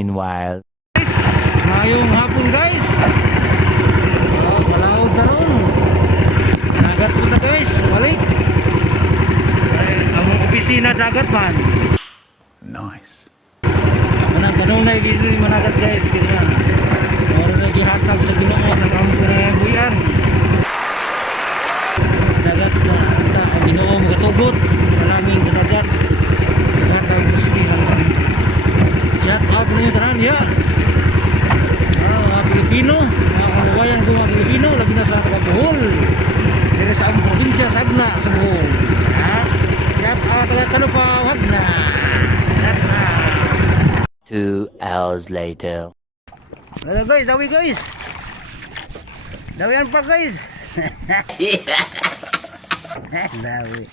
Meanwhile. Ngayong hapon guys. Oh, malawag na ron. Dagat po na guys. Balik. Ay, ang opisina dagat man. Nice. Kanang na yung managat guys. Ganyan. Moro na gihatag sa Ginoo sa kampo na yung buyan. Dagat na ang Ginoo magatugot. Malaming sa dagat. Dagat ang opisina. Shout out na yung taran. Yeah. Mga Pilipino, mga kawayan ko mga Pilipino, lagi na sa Bohol, dari sa probinsya Sagna sa Bohol. Shout out taga Kalupawag na. 2 hours later. Hello guys, dawi guys. Dawian pa guys. Dawi.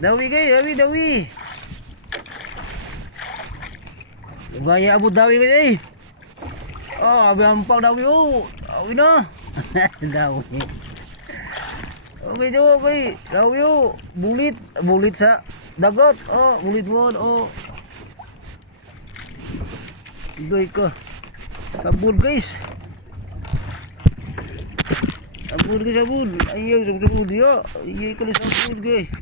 Dawi guys, dawi. Gaya abot dawi guys. Oh, abi ampang dawi oh. Dawi na. Dawi. Okay jo, okay. Dawi oh. Bulit sa dagat. Oh, bulit mo oh. Igoy ko. Sabun guys. Sabun guys, sabun. Ayaw sabun dia. Iya ko sabun guys.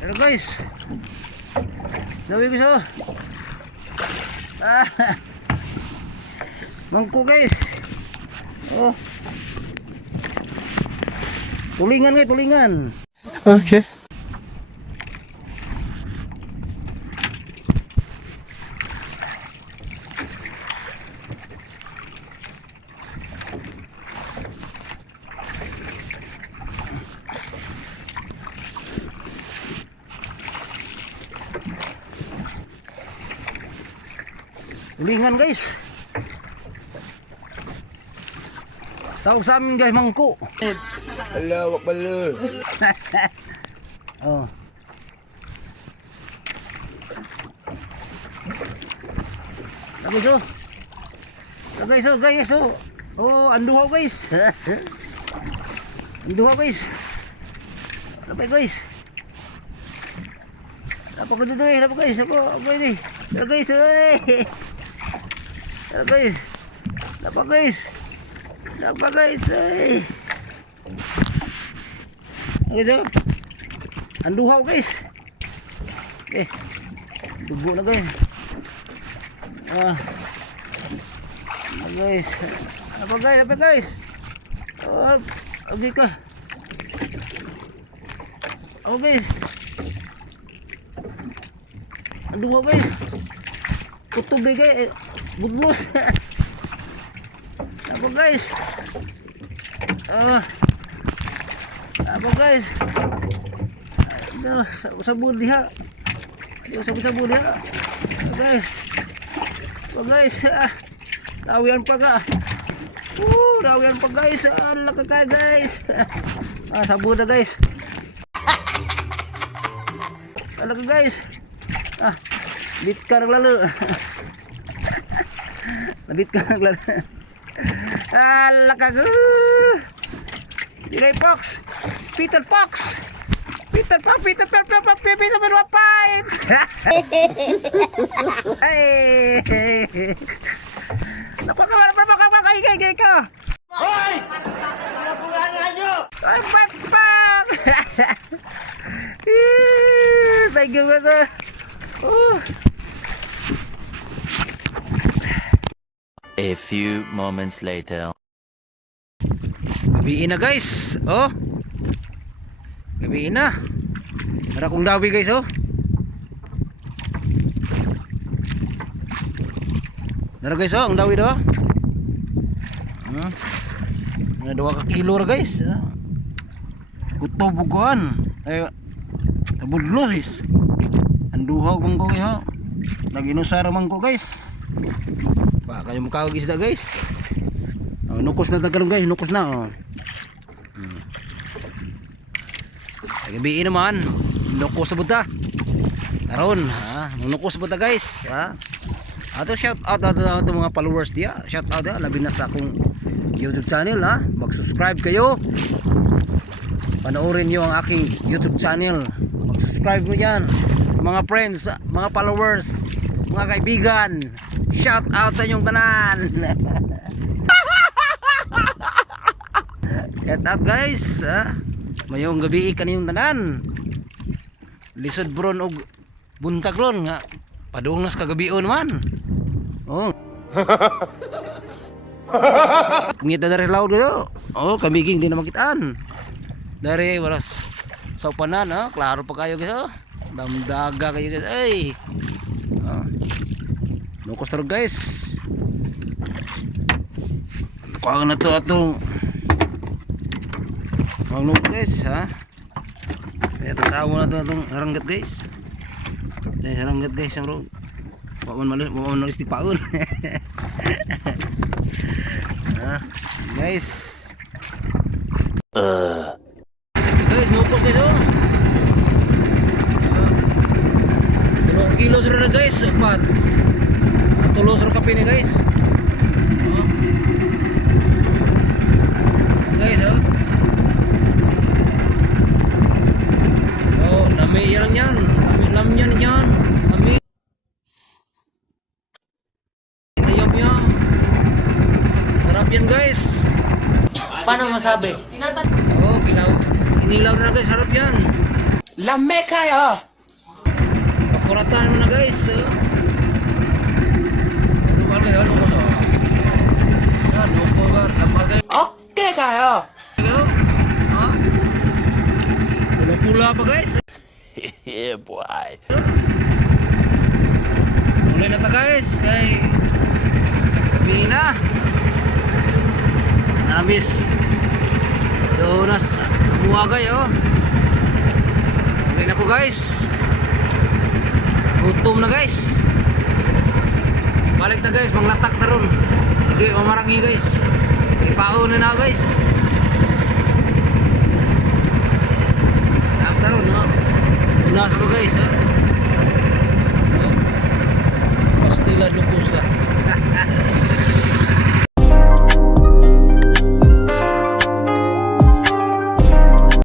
Hello guys. Dawi ko so. Mangko guys. Oh. Tulingan guys, tulingan. Okay. Tulingan guys. Tawag sa amin guys, mangko. Hello, wakbalo. Oh. Lagi so. Guys so. Oh, anduhaw guys. Anduhaw guys. Lapay guys. Apa ko dito eh, apa guys, apa ini. Guys, eh. Guys. Apa guys? Apa guys? Eh. Gitu. Anduhaw guys. Dugo na guys. Guys. Apa guys? Oh, okay ka. Okay. Anduhaw guys. Kutub deh guys. Budlos. Apa guys? Apa guys? Sabun dia. Sabun dia. Guys. Apa guys? Dawian pa ka. Dawian pa guys. Ala ka guys. Sabun na guys. Ala ka guys. Bit ka naglalo. Nabit ka naglalo. Ala ka. Dilay Fox. Peter Fox. Peter wapay. Hey. Napakagay ka. Hoy! Nakulangan nyo! Ay, pak. Thank you brother. A few moments later. Gabiin na guys. Oh. Gabiin na. Para kong dawi guys oh. Dara guys oh, ang dawi do. Nga 2 kilo ra guys. Kuto bugon. Ay tabudlos. Anduhaw bang ko ha. Naginusara man ko guys. Pa kayo mukha isda guys. Nukos na tagalong guys, nukos na oh. Gabi naman, nuko sa buta. Karon, ha, nuko sa buta guys, ha. Ato shout out ato mga followers dia. Shout out dia labi na sa akong YouTube channel, ha. Mag-subscribe kayo. Panoorin niyo ang aking YouTube channel. Mag-subscribe mo diyan. Mga friends, mga followers, mga kaibigan. Shout out sa inyong tanan. Shout out guys, ha. Mayong gabi kaniyong tanan. Lisod bron og buntag ron nga padung nas kagabion man. Oh. Ngita dari laut dito. Oh, kamiging di na makitaan. Dari waras sa upanan, ha. Klaro pa kayo guys, oh. Damdaga kayo guys. Ay. Oh. Nukos taro guys. Kuha na to atong magnuk guys, ha. Kaya tatawa na ito itong haranggat guys. Haranggat guys, bro. Maman malis di paun. Guys. Guys, nukos guys, oh. 2 kilo sudah na guys, 4. Tulo sudah kape ni guys. Guys, oh. Lami yan yan. Lami yan yan. Lami. Ayom yan. Sarap yan guys. Paano masabi? Oh, kilaw. Inilaw na guys. Sarap yan. Lame kayo! Pakuratan mo na guys. Ano ba kayo? Ano ba ito? Ano po ka? Tapagay. Okay kayo! Ha? Pula-pula pa guys. Yeah, boy. Mulai na ta guys. Kay Bina. Nabis. Donas buwagay, oh. Mulai na ko guys. Gutom na guys. Balik na guys, manglatak na ron. Hindi mamarangi guys. Ipaon na guys. Nagtaron, no? Unas mo guys, ha? Pastila dukusa.